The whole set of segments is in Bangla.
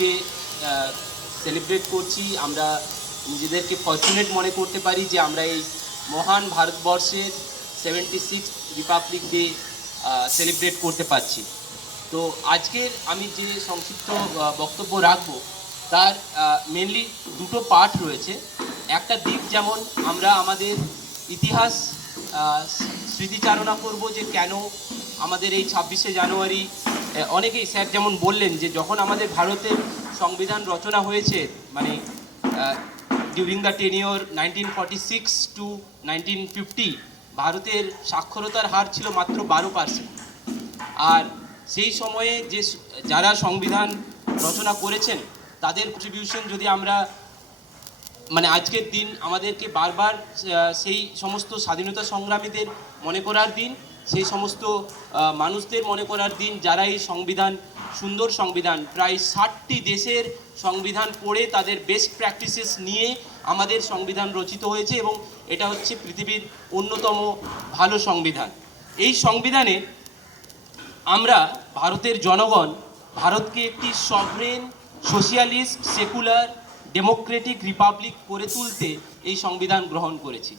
ডে সেলিব্রেট করছি। আমরা নিজেদেরকে ফর্চুনেট মনে করতে পারি যে আমরা এই মহান ভারতবর্ষের 76 রিপাবলিক ডে সেলিব্রেট করতে পারছি। তো আজকের আমি যে সংক্ষিপ্ত বক্তব্য রাখবো তার মেনলি দুটো পার্ট রয়েছে। একটা দিক যেমন আমরা আমাদের ইতিহাস স্মৃতিচারণা করব যে কেন আমাদের এই 26শে জানুয়ারি, অনেকেই স্যার যেমন বললেন যে যখন আমাদের ভারতের সংবিধান রচনা হয়েছে, মানে ডিউরিং দ্য টেনিওর 1946 টু 1950, ভারতের সাক্ষরতার হার ছিল মাত্র 12%। আর সেই সময়ে যে যারা সংবিধান রচনা করেছেন তাদের কন্ট্রিবিউশন যদি আমরা, মানে আজকের দিন আমাদেরকে বারবার সেই সমস্ত স্বাধীনতা সংগ্রামীদের মনে করার দিন, সেই সমস্ত মানুষদের মনে করার দিন যারা এই সংবিধান, সুন্দর সংবিধান, প্রায় 60টি দেশের সংবিধান পড়ে তাদের বেস্ট প্র্যাকটিসেস নিয়ে আমাদের সংবিধান রচিত হয়েছে এবং এটা হচ্ছে পৃথিবীর অন্যতম ভালো সংবিধান। এই সংবিধানে আমরা ভারতের জনগণ ভারতকে একটি sovereign, socialist, secular, Democratic Republic করে তুলতে এই সংবিধান গ্রহণ করেছি।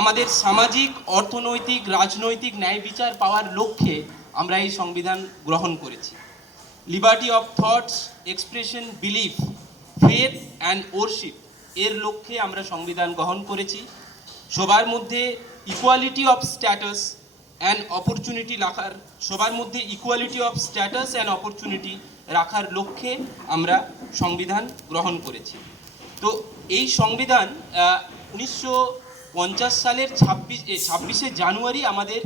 আমাদের সামাজিক, অর্থনৈতিক, রাজনৈতিক ন্যায় বিচার পাওয়ার লক্ষ্যে আমরা এই সংবিধান গ্রহণ করেছি। Liberty of thoughts, expression, belief, faith and worship এর লক্ষ্যে আমরা সংবিধান গ্রহণ করেছি। সবার মধ্যে equality of status and opportunity রাখার, সবার মধ্যে equality of status and opportunity রাখার লক্ষ্যে আমরা সংবিধান গ্রহণ করেছি। তো এই সংবিধান 1950 সালের 26শে জানুয়ারি আমাদের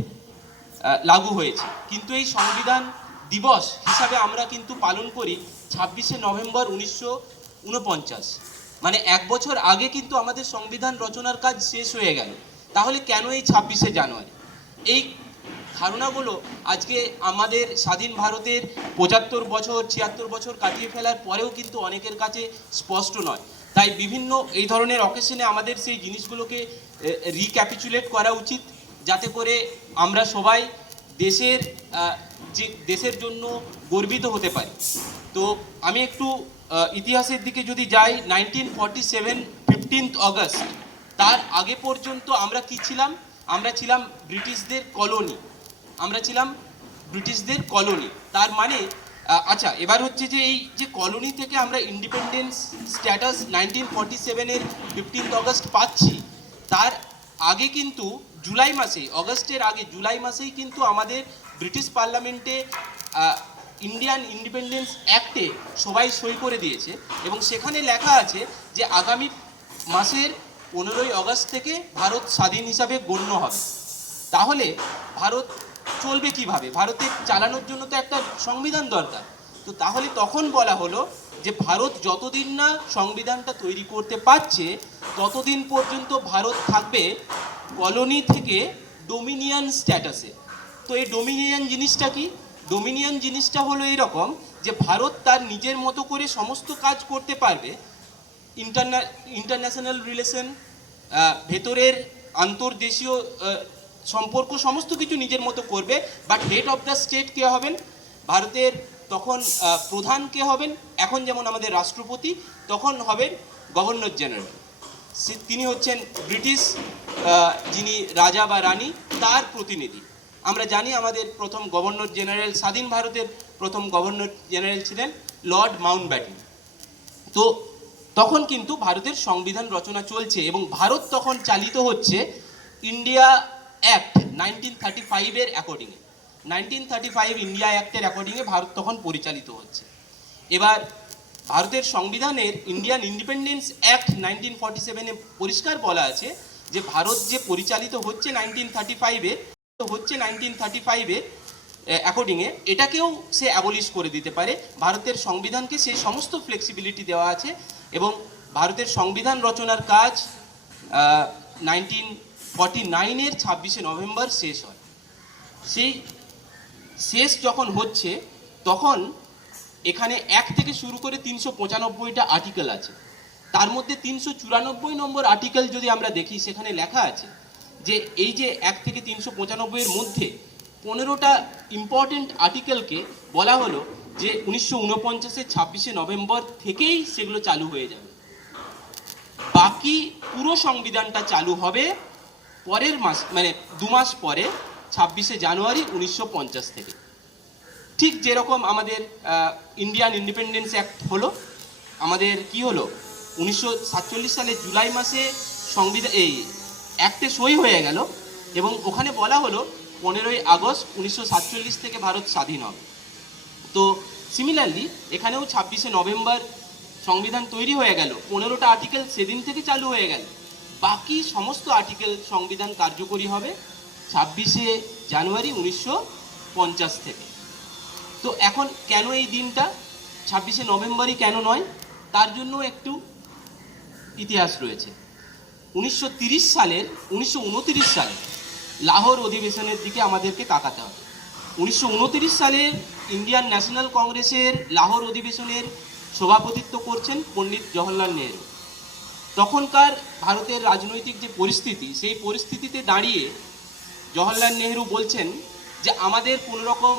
লাগু হয়েছে, কিন্তু এই সংবিধান দিবস হিসাবে আমরা কিন্তু পালন করি 26শে নভেম্বর 1949। মানে 1 বছর আগে কিন্তু আমাদের সংবিধান রচনার কাজ শেষ হয়ে গেল। তাহলে কেন এই 26শে জানুয়ারি? এই ধারণাগুলো আজকে আমাদের স্বাধীন ভারতের 75 বছর, 76 বছর কাটিয়ে ফেলার পরেও কিন্তু অনেকের কাছে স্পষ্ট নয়। তাই বিভিন্ন এই ধরনের অকেশনে আমাদের সেই জিনিসগুলোকে রিক্যাপিচুলেট করা উচিত, যাতে করে আমরা সবাই দেশের জন্য গর্বিত হতে পারি। তো আমি একটু ইতিহাসের দিকে যদি যাই, 1947 15 অগস্ট, তার আগে পর্যন্ত আমরা কি ছিলাম? আমরা ছিলাম ব্রিটিশদের কলোনি। আমরা ছিলাম ব্রিটিশদের কলোনি। তার মানে আচ্ছা, এবার হচ্ছে যে এই যে কলোনি থেকে আমরা ইন্ডিপেন্ডেন্স স্ট্যাটাস 1947-এর 15 অগস্ট পাচ্ছি, তার আগে কিন্তু জুলাই মাসে, অগস্টের আগে জুলাই মাসেই কিন্তু আমাদের ব্রিটিশ পার্লামেন্টে ইন্ডিয়ান ইন্ডিপেন্ডেন্স অ্যাক্টে সবাই সই করে দিয়েছে এবং সেখানে লেখা আছে যে আগামী মাসের 15ই অগস্ট থেকে ভারত স্বাধীন হিসাবে গণ্য হবে। তাহলে ভারত চলবে কিভাবে? ভারতে চালানোর জন্য তো একটা সংবিধান দরকার। তো তাহলে তখন বলা হলো যে ভারত যতদিন না সংবিধানটা তৈরি করতে পারছে ততদিন পর্যন্ত ভারত থাকবে কলোনি থেকে ডোমিনিয়ন স্ট্যাটাসে। তো এই ডোমিনিয়ন জিনিসটা কি? ডোমিনিয়ন জিনিসটা হলো এরকম যে ভারত তার নিজের মতো করে সমস্ত কাজ করতে পারবে, ইন্টারন্যাশনাল রিলেশন, ভেতরের আন্তর্দেশীয় সম্পর্ক, সমস্ত কিছু নিজের মতো করবে। But head of the state কে হবেন? ভারতের তখন প্রধান কে হবেন? এখন যেমন আমাদের রাষ্ট্রপতি, তখন হবেন গভর্নর জেনারেল। তিনি হচ্ছেন ব্রিটিশ যিনি রাজা বা রানী, তার প্রতিনিধি। আমরা জানি আমাদের প্রথম গভর্নর জেনারেল, স্বাধীন ভারতের প্রথম গভর্নর জেনারেল ছিলেন লর্ড মাউন্টব্যাটেন। তো তখন কিন্তু ভারতের সংবিধান রচনা চলছে এবং ভারত তখন চালিত হচ্ছে ইন্ডিয়া অ্যাক্ট 1935-এর অ্যাকর্ডিংয়ে। 1935 ইন্ডিয়া অ্যাক্টের অ্যাকর্ডিংয়ে ভারত তখন পরিচালিত হচ্ছে। এবার ভারতের সংবিধানের ইন্ডিয়ান ইন্ডিপেন্ডেন্স অ্যাক্ট 1947-এ পরিষ্কার বলা আছে যে ভারত যে পরিচালিত হচ্ছে 1935-এর অ্যাকর্ডিংয়ে, এটাকেও সে অ্যাবলিশ করে দিতে পারে। ভারতের সংবিধানকে সেই সমস্ত ফ্লেক্সিবিলিটি দেওয়া আছে এবং ভারতের সংবিধান রচনার কাজ 1949-এর 26শে নভেম্বর শেষ হয়। সেই শেষ যখন হচ্ছে তখন এখানে 1 থেকে শুরু করে 395টা আর্টিকেল আছে। তার মধ্যে 394 নম্বর আর্টিকেল যদি আমরা দেখি, সেখানে লেখা আছে যে এই যে 1 থেকে 395-এর মধ্যে 15টা ইম্পর্টেন্ট আর্টিকেলকে বলা হলো যে 1949-এর 26শে নভেম্বর থেকেই সেগুলো চালু হয়ে যাবে। বাকি পুরো সংবিধানটা চালু হবে পরের মাস, মানে 2 মাস পরে 26শে জানুয়ারি 1950 থেকে। ঠিক যেরকম আমাদের ইন্ডিয়ান ইন্ডিপেন্ডেন্স অ্যাক্ট হলো, আমাদের কি হলো 1947 সালে জুলাই মাসে সংবিধান এই অ্যাক্টে সই হয়ে গেল এবং ওখানে বলা হলো 15ই আগস্ট 1947 থেকে ভারত স্বাধীন হবে। তো সিমিলারলি এখানেও 26শে নভেম্বর সংবিধান তৈরি হয়ে গেল, 15টা আর্টিকেল সেদিন থেকে চালু হয়ে গেল। বাকি সমস্ত আর্টিকেল সংবিধান কার্যকরী হবে 26শে জানুয়ারি 1950 থেকে। তো এখন কেন এই দিনটা 26শে নভেম্বরই কেন নয়, তার জন্য একটু ইতিহাস রয়েছে। 1929 সালের লাহোর অধিবেশনের দিকে আমাদেরকে তাকাতে হবে। 1929 সালে ইন্ডিয়ান ন্যাশনাল কংগ্রেসের লাহোর অধিবেশনের সভাপতিত্ব করছেন পণ্ডিত জওহরলাল নেহরু। তখনকার ভারতের রাজনৈতিক যে পরিস্থিতি, সেই পরিস্থিতিতে দাঁড়িয়ে জওহরলাল নেহরু বলছেন যে আমাদের কোনো রকম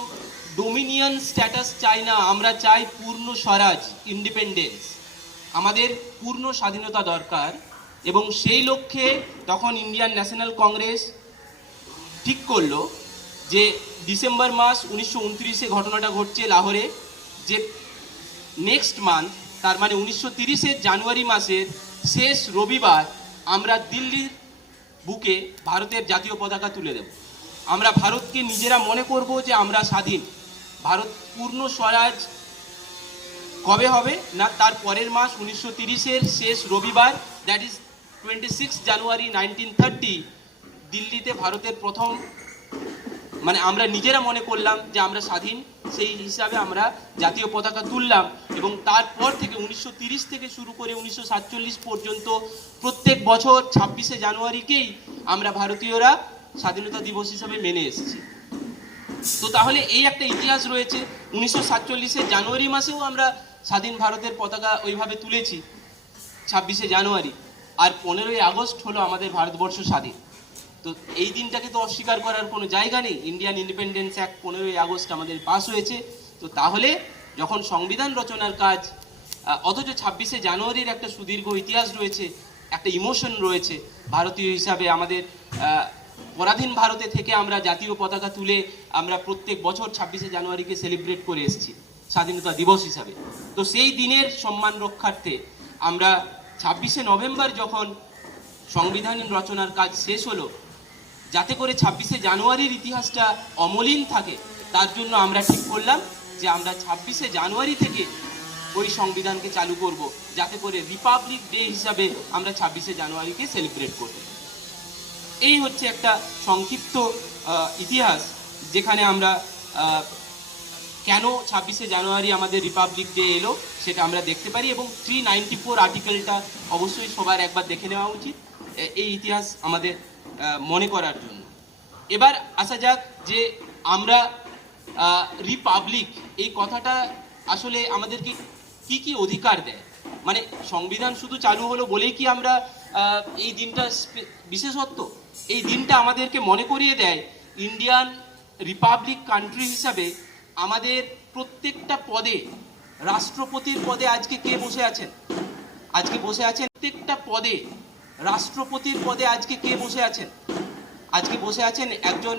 ডোমিনিয়ন স্ট্যাটাস চাই না, আমরা চাই পূর্ণ স্বরাজ, ইন্ডিপেন্ডেন্স, আমাদের পূর্ণ স্বাধীনতা দরকার। এবং সেই লক্ষ্যে তখন ইন্ডিয়ান ন্যাশনাল কংগ্রেস ঠিক করলো যে ডিসেম্বর মাস 1929-এ ঘটনাটা ঘটছে লাহোরে, যে নেক্সট মান্থ, তার মানে 1930-এর জানুয়ারি মাসের শেষ রবিবার আমরা দিল্লির বুকে ভারতের জাতীয় পতাকা তুলে দেব। আমরা ভারতকে নিজেরা মনে করব যে আমরা স্বাধীন। ভারত পূর্ণ স্বরাজ কবে হবে না, তার পরের মাস 1930-এর শেষ রবিবার, দ্যাট ইজ 26 জানুয়ারি 1930, দিল্লিতে ভারতের প্রথম, মানে আমরা নিজেরা মনে করলাম যে আমরা স্বাধীন, সেই হিসাবে আমরা জাতীয় পতাকা তুললাম। এবং তারপর থেকে 1930 থেকে শুরু করে 1947 পর্যন্ত প্রত্যেক বছর 26শে জানুয়ারিকেই আমরা ভারতীয়রা স্বাধীনতা দিবস হিসাবে মেনে এসেছি। তো তাহলে এই একটা ইতিহাস রয়েছে। 1947-এর জানুয়ারি মাসেও আমরা স্বাধীন ভারতের পতাকা ওইভাবে তুলেছি 26শে জানুয়ারি, আর 15ই আগস্ট হলো আমাদের ভারতবর্ষ স্বাধীন। তো এই দিনটাকে তো অস্বীকার করার কোনো জায়গা নেই। ইন্ডিয়ান ইন্ডিপেন্ডেন্স অ্যাক্ট 15ই আগস্ট আমাদের পাস হয়েছে। তো তাহলে যখন সংবিধান রচনার কাজ, অথচ 26শে জানুয়ারির একটা সুদীর্ঘ ইতিহাস রয়েছে, একটা ইমোশন রয়েছে ভারতীয় হিসাবে। আমাদের পরাধীন ভারতে থেকে আমরা জাতীয় পতাকা তুলে আমরা প্রত্যেক বছর 26শে জানুয়ারিকে সেলিব্রেট করে এসেছি স্বাধীনতা দিবস হিসাবে। তো সেই দিনের সম্মান রক্ষার্থে আমরা 26শে নভেম্বর যখন সংবিধান রচনার কাজ শেষ হলো, যাতে করে 26শে জানুয়ারির ইতিহাসটা অমলিন থাকে, তার জন্য আমরা ঠিক করলাম যে আমরা 26শে জানুয়ারি থেকে ওই সংবিধানকে চালু করব, যাতে করে রিপাবলিক ডে হিসাবে আমরা 26শে জানুয়ারিকে সেলিব্রেট করব। এই হচ্ছে একটা সংক্ষিপ্ত ইতিহাস, যেখানে আমরা কেন 26শে জানুয়ারি আমাদের রিপাবলিক ডে এলো সেটা আমরা দেখতে পারি। এবং 394 আর্টিকেলটা অবশ্যই সবার একবার দেখে নেওয়া উচিত এই ইতিহাস আমাদের মনে করার জন্য। এবার আসা যাক যে আমরা রিপাবলিক, এই কথাটা আসলে আমাদেরকে কি কি অধিকার দেয়। মানে সংবিধান শুধু চালু হলো বলেই কি আমরা এই দিনটা বিশেষত্ব? এই দিনটা আমাদেরকে মনে করিয়ে দেয় ইন্ডিয়ান রিপাবলিক কান্ট্রি হিসাবে আমাদের প্রত্যেকটা পদে, রাষ্ট্রপতির পদে আজকে কে বসে আছেন? আজকে বসে আছেন প্রত্যেকটা পদে, রাষ্ট্রপতির পদে আজকে কে বসে আছেন? আজকে বসে আছেন একজন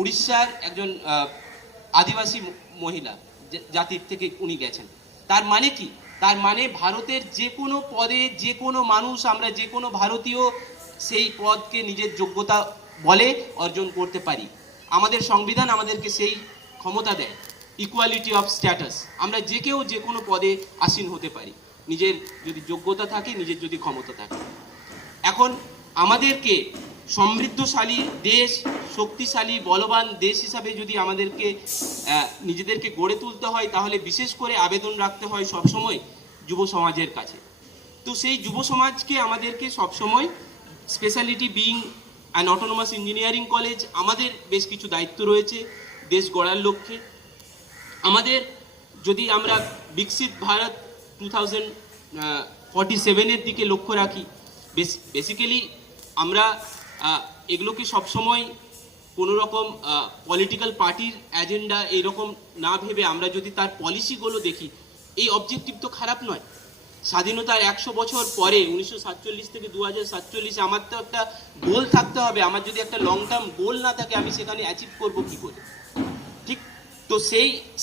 উড়িষ্যার একজন আদিবাসী মহিলা জাতির থেকে উনি গেছেন। তার মানে কি? তার মানে ভারতের যে কোনো পদে যে কোনো মানুষ, আমরা যে কোনো ভারতীয় সেই পদকে নিজের যোগ্যতা বলে অর্জন করতে পারি। আমাদের সংবিধান আমাদেরকে সেই ক্ষমতা দেয়, ইকুয়ালিটি অফ স্ট্যাটাস। আমরা যে কেউ যে কোনো পদে আসীন হতে পারি, নিজের যদি যোগ্যতা থাকে, নিজের যদি ক্ষমতা থাকে। এখন আমাদেরকে সমৃদ্ধশালী দেশ, শক্তিশালী বলবান দেশ হিসাবে যদি আমাদেরকে নিজেদেরকে গড়ে তুলতে হয়, তাহলে বিশেষ করে আবেদন রাখতে হয় সবসময় যুব সমাজের কাছে। তো সেই যুব সমাজকে আমাদেরকে সবসময়, speciality being an autonomous engineering college, আমাদের বেশ কিছু দায়িত্ব রয়েছে দেশ গড়ার লক্ষ্যে। আমাদের যদি আমরা বিকশিত ভারত 2047-এর দিকে লক্ষ্য রাখি, বেসিক্যালি আমরা এগুলোকে সবসময় কোনো রকম পলিটিক্যাল পার্টির এজেন্ডা এইরকম না ভেবে আমরা যদি তার পলিসিগুলো দেখি, এই অবজেক্টিভ তো খারাপ নয়। স্বাধীনতার 100 বছর পরে 1947 থেকে 2047 আমার তো একটা গোল থাকতে হবে। আমার যদি একটা লং টার্ম গোল না থাকে, আমি সেখানে অ্যাচিভ করব কী করে? ঠিক তো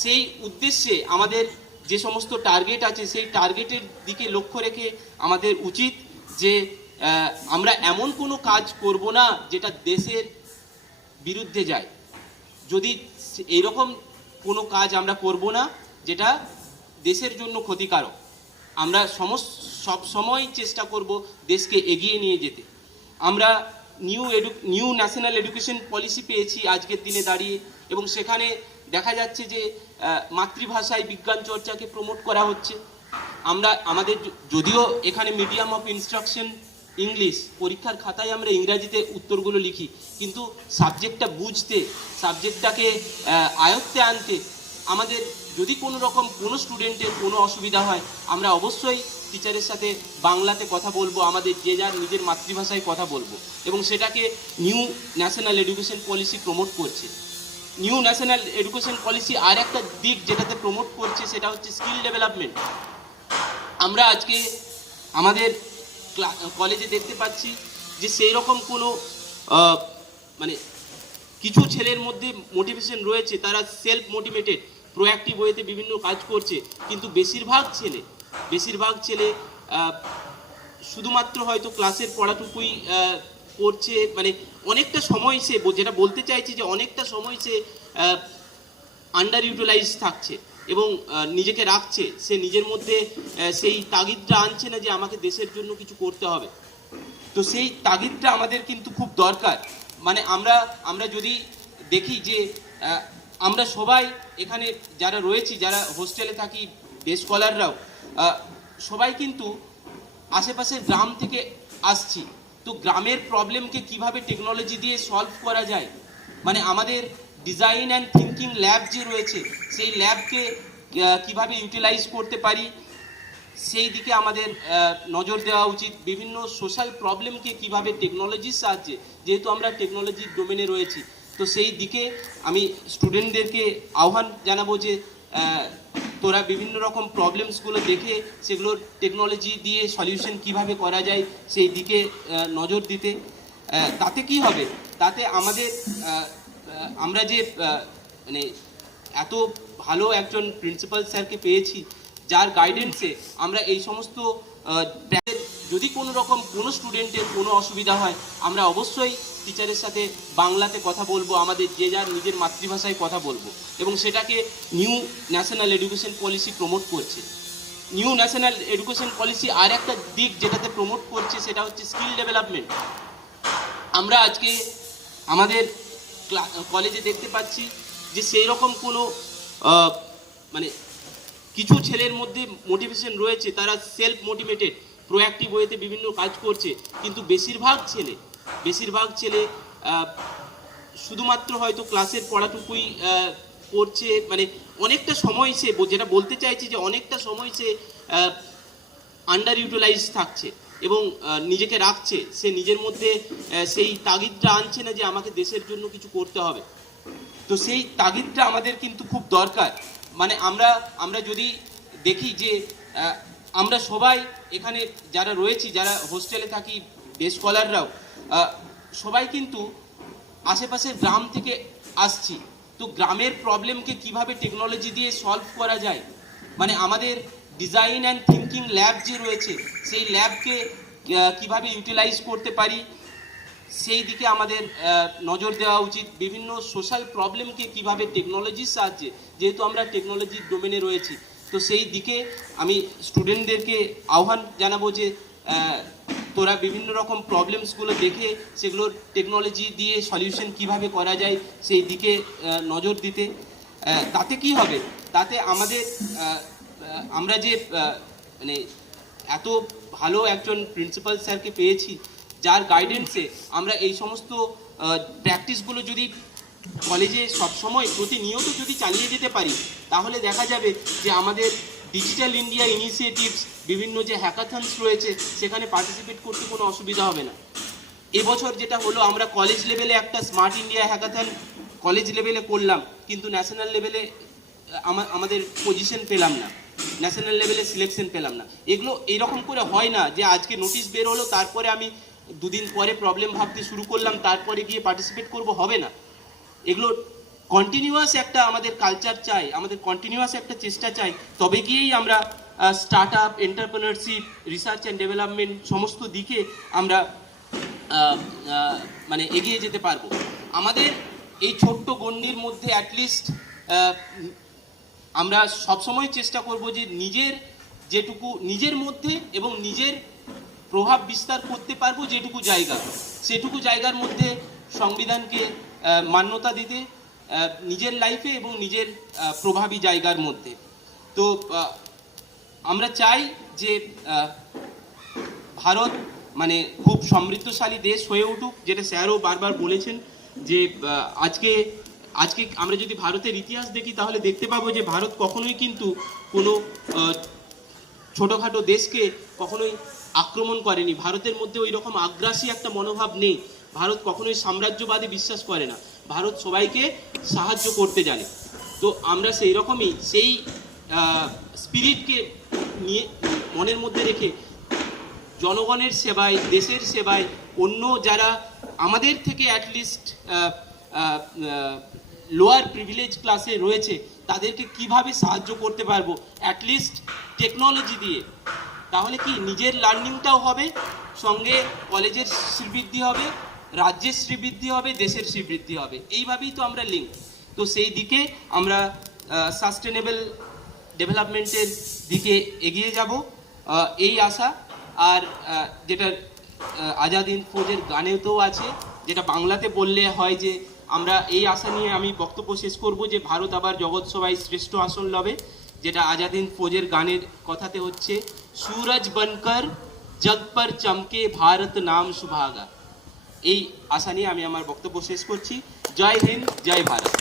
সেই উদ্দেশ্যে আমাদের যে সমস্ত টার্গেট আছে, সেই টার্গেটের দিকে লক্ষ্য রেখে আমাদের উচিত যে আমরা এমন কোনো কাজ করব না যেটা দেশের বিরুদ্ধে যায়। যদি এইরকম কোনো কাজ আমরা করব না যেটা দেশের জন্য ক্ষতিকারক। আমরা সব সময় চেষ্টা করব দেশকে এগিয়ে নিয়ে যেতে। আমরা নিউ ন্যাশনাল এডুকেশন পলিসি পেয়েছি আজকের দিনে দাঁড়িয়ে, এবং সেখানে দেখা যাচ্ছে যে মাতৃভাষায় বিজ্ঞান চর্চাকে প্রমোট করা হচ্ছে। আমাদের যদিও এখানে মিডিয়াম অফ ইনস্ট্রাকশন ইংলিশ, পরীক্ষার খাতায় আমরা ইংরাজিতে উত্তরগুলো লিখি, কিন্তু সাবজেক্টটা বুঝতে, সাবজেক্টটাকে আয়ত্তে আনতে আমাদের যদি কোনো রকম কোনো স্টুডেন্টের কোনো অসুবিধা হয়, আমরা অবশ্যই টিচারের সাথে বাংলাতে কথা বলবো, আমাদের যে যার নিজের মাতৃভাষায় কথা বলবো, এবং সেটাকে new national education policy promote করছে। নিউ ন্যাশনাল এডুকেশন পলিসি আর একটা দিক যেটাতে প্রমোট করছে সেটা হচ্ছে স্কিল ডেভেলপমেন্ট। আমরা আজকে আমাদের কলেজে দেখতে পাচ্ছি যে সেই রকম কোনো মানে কিছু ছেলের মধ্যে মোটিভেশন রয়েছে, তারা সেলফ মোটিভেটেড, প্রোঅ্যাক্টিভ ওয়েতে বিভিন্ন কাজ করছে, কিন্তু বেশিরভাগ ছেলে শুধুমাত্র হয়তো ক্লাসের পড়াটুকুই করছে। মানে অনেকটা সময় সে, যেটা বলতে চাইছি যে অনেকটা সময় সে আন্ডার ইউটিলাইজ থাকছে এবং নিজেকে রাখছে, সে নিজের মধ্যে সেই তাগিদটা আনছে না যে আমাকে দেশের জন্য কিছু করতে হবে। তো সেই তাগিদটা আমাদের কিন্তু খুব দরকার। মানে আমরা যদি দেখি যে আমরা সবাই এখানে যারা রয়েছি, যারা হোস্টেলে থাকি, ডে স্কলাররাও সবাই কিন্তু আশেপাশের গ্রাম থেকে আসছি। তো গ্রামের প্রবলেমকে কিভাবে টেকনোলজি দিয়ে সলভ করা যায়, মানে আমাদের ডিজাইন অ্যান্ড থিঙ্কিং ল্যাব যে রয়েছে, সেই ল্যাবকে কিভাবে ইউটিলাইজ করতে পারি, সেই দিকে আমাদের নজর দেওয়া উচিত। বিভিন্ন সোশ্যাল প্রবলেমকে কিভাবে টেকনোলজির সাহায্যে, যেহেতু আমরা টেকনোলজির ডোমেনে রয়েছি, তো সেই দিকে আমি স্টুডেন্টদেরকে আহ্বান জানাবো যে তোরা বিভিন্ন রকম প্রবলেমসগুলো দেখে সেগুলোর টেকনোলজি দিয়ে সলিউশন কিভাবে করা যায় সেই দিকে নজর দিতে। তাতে কি হবে, তাতে আমাদের আমরা যে মানে এত ভালো একজন প্রিন্সিপাল স্যারকে পেয়েছি, যার গাইডেন্সে আমরা এই সমস্ত যদি কোনো রকম কোনো স্টুডেন্টের কোনো অসুবিধা হয়, আমরা অবশ্যই টিচারের সাথে বাংলাতে কথা বলবো, আমাদের যে যার নিজের মাতৃভাষায় কথা বলবো, এবং সেটাকে new national education policy promote করছে। নিউ ন্যাশনাল এডুকেশন পলিসি আর একটা দিক যেটাতে প্রমোট করছে সেটা হচ্ছে স্কিল ডেভেলপমেন্ট। আমরা আজকে আমাদের কলেজে দেখতে পাচ্ছি যে সেই রকম কোনো মানে কিছু ছেলের মধ্যে মোটিভেশন রয়েছে, তারা সেলফ মোটিভেটেড, প্রোঅ্যাক্টিভ ওয়েতে বিভিন্ন কাজ করছে, কিন্তু বেশিরভাগ ছেলে শুধুমাত্র হয়তো ক্লাসের পড়াটুকুই করছে। মানে অনেকটা সময় সে, যেটা বলতে চাইছি যে অনেকটা সময় সে আন্ডার ইউটিলাইজ থাকছে এবং নিজেকে রাখছে, সে নিজের মধ্যে সেই তাগিদটা আনছে না যে আমাকে দেশের জন্য কিছু করতে হবে। তো সেই তাগিদটা আমাদের কিন্তু খুব দরকার। মানে আমরা যদি দেখি যে আমরা সবাই এখানে যারা রয়েছি, যারা হোস্টেলে থাকি, ডে স্কলাররাও সবাই কিন্তু আশেপাশের গ্রাম থেকে আসছি। তো গ্রামের প্রবলেমকে কিভাবে টেকনোলজি দিয়ে সলভ করা যায়, মানে আমাদের ডিজাইন অ্যান্ড থিঙ্কিং ল্যাব যে রয়েছে, সেই ল্যাবকে কিভাবে ইউটিলাইজ করতে পারি, সেই দিকে আমাদের নজর দেওয়া উচিত। বিভিন্ন সোশ্যাল প্রবলেমকে কিভাবে টেকনোলজির সাহায্যে, যেহেতু আমরা টেকনোলজির ডোমেনে রয়েছি, তো সেই দিকে আমি স্টুডেন্টদেরকে আহ্বান জানাবো যে তোরা বিভিন্ন রকম প্রবলেমসগুলো দেখে সেগুলোর টেকনোলজি দিয়ে সলিউশন কিভাবে করা যায় সেই দিকে নজর দিতে। তাতে কি হবে, তাতে আমাদের আমরা যে মানে এত ভালো একজন প্রিন্সিপাল স্যারকে পেয়েছি, যার গাইডেন্সে আমরা এই সমস্ত প্র্যাকটিসগুলো যদি কলেজে সবসময় প্রতিনিয়ত যদি চালিয়ে যেতে পারি, তাহলে দেখা যাবে যে আমাদের ডিজিটাল ইন্ডিয়া ইনিশিয়েটিভস, বিভিন্ন যে হ্যাকাথনস রয়েছে, সেখানে পার্টিসিপেট করতে কোনো অসুবিধা হবে না। এবছর যেটা হলো, আমরা কলেজ লেভেলে একটা স্মার্ট ইন্ডিয়া হ্যাকাথন কলেজ লেভেলে করলাম, কিন্তু ন্যাশনাল লেভেলে আমাদের পজিশন পেলাম না, ন্যাশনাল লেভেলে সিলেকশন পেলাম না। এগুলো এইরকম করে হয় না যে আজকে নোটিশ বের হলো তারপরে আমি দুদিন পরে প্রবলেম ভাবতে শুরু করলাম তারপরে গিয়ে পার্টিসিপেট করব, হবে না। এগুলো কন্টিনিউয়াস একটা আমাদের কালচার চাই, আমাদের কন্টিনিউয়াস একটা চেষ্টা চাই, তবে গিয়েই আমরা start up, entrepreneurship, research and development সমস্ত দিকে আমরা মানে এগিয়ে যেতে পারবো। আমাদের এই ছোট্ট গণ্ডির মধ্যে অ্যাটলিস্ট আমরা সবসময় চেষ্টা করব যে যেটুকু নিজের মধ্যে এবং নিজের প্রভাব বিস্তার করতে পারবো যেটুকু জায়গা, সেটুকু জায়গার মধ্যে সংবিধানকে মান্যতা দিতে, নিজের লাইফে এবং নিজের প্রভাবী জায়গার মধ্যে। তো আমরা চাই যে ভারত মানে খুব সমৃদ্ধশালী দেশ হয়ে উঠুক, যেটা স্যারও বারবার বলেছেন যে আজকে আমরা যদি ভারতের ইতিহাস দেখি তাহলে দেখতে পাবো যে ভারত কখনোই কিন্তু কোনো ছোটোখাটো দেশকে কখনোই আক্রমণ করেনি। ভারতের মধ্যে ওই রকম আগ্রাসী একটা মনোভাব নেই। ভারত কখনোই সাম্রাজ্যবাদে বিশ্বাস করে না, ভারত সবাইকে সাহায্য করতে জানে। তো আমরা সেই রকমই সেই স্পিরিটকে নিয়ে মনের মধ্যে রেখে জনগণের সেবায়, দেশের সেবায়, অন্য যারা আমাদের থেকে অ্যাটলিস্ট লোয়ার প্রিভিলেজ ক্লাসে রয়েছে তাদেরকে কিভাবে সাহায্য করতে পারবো অ্যাটলিস্ট টেকনোলজি দিয়ে, তাহলে কি নিজের লার্নিংটাও হবে, সঙ্গে কলেজের শ্রীবৃদ্ধি হবে, রাজ্যের শ্রীবৃদ্ধি হবে, দেশের শ্রীবৃদ্ধি হবে। এইভাবেই তো আমরা লিঙ্ক। তো সেই দিকে আমরা সাস্টেনেবল ডেভেলপমেন্টের দিকে এগিয়ে যাব, এই আশা। আর যেটা আজাদ হিন্দ ফৌজের গানেতেও আছে, যেটা বাংলাতে বললে হয় যে আমরা এই আশা নিয়ে আমি বক্তব্য শেষ করব যে ভারত আবার জগৎ সভায় শ্রেষ্ঠ আসন লবে, যেটা আজাদ হিন্দ ফৌজের গানের কথাতে হচ্ছে सूरज बनकर जग पर चमके भारत नाम सुभागा। এই আশা নিয়ে আমি আমার বক্তব্য শেষ করছি। জয় হিন্দ, জয় ভারত।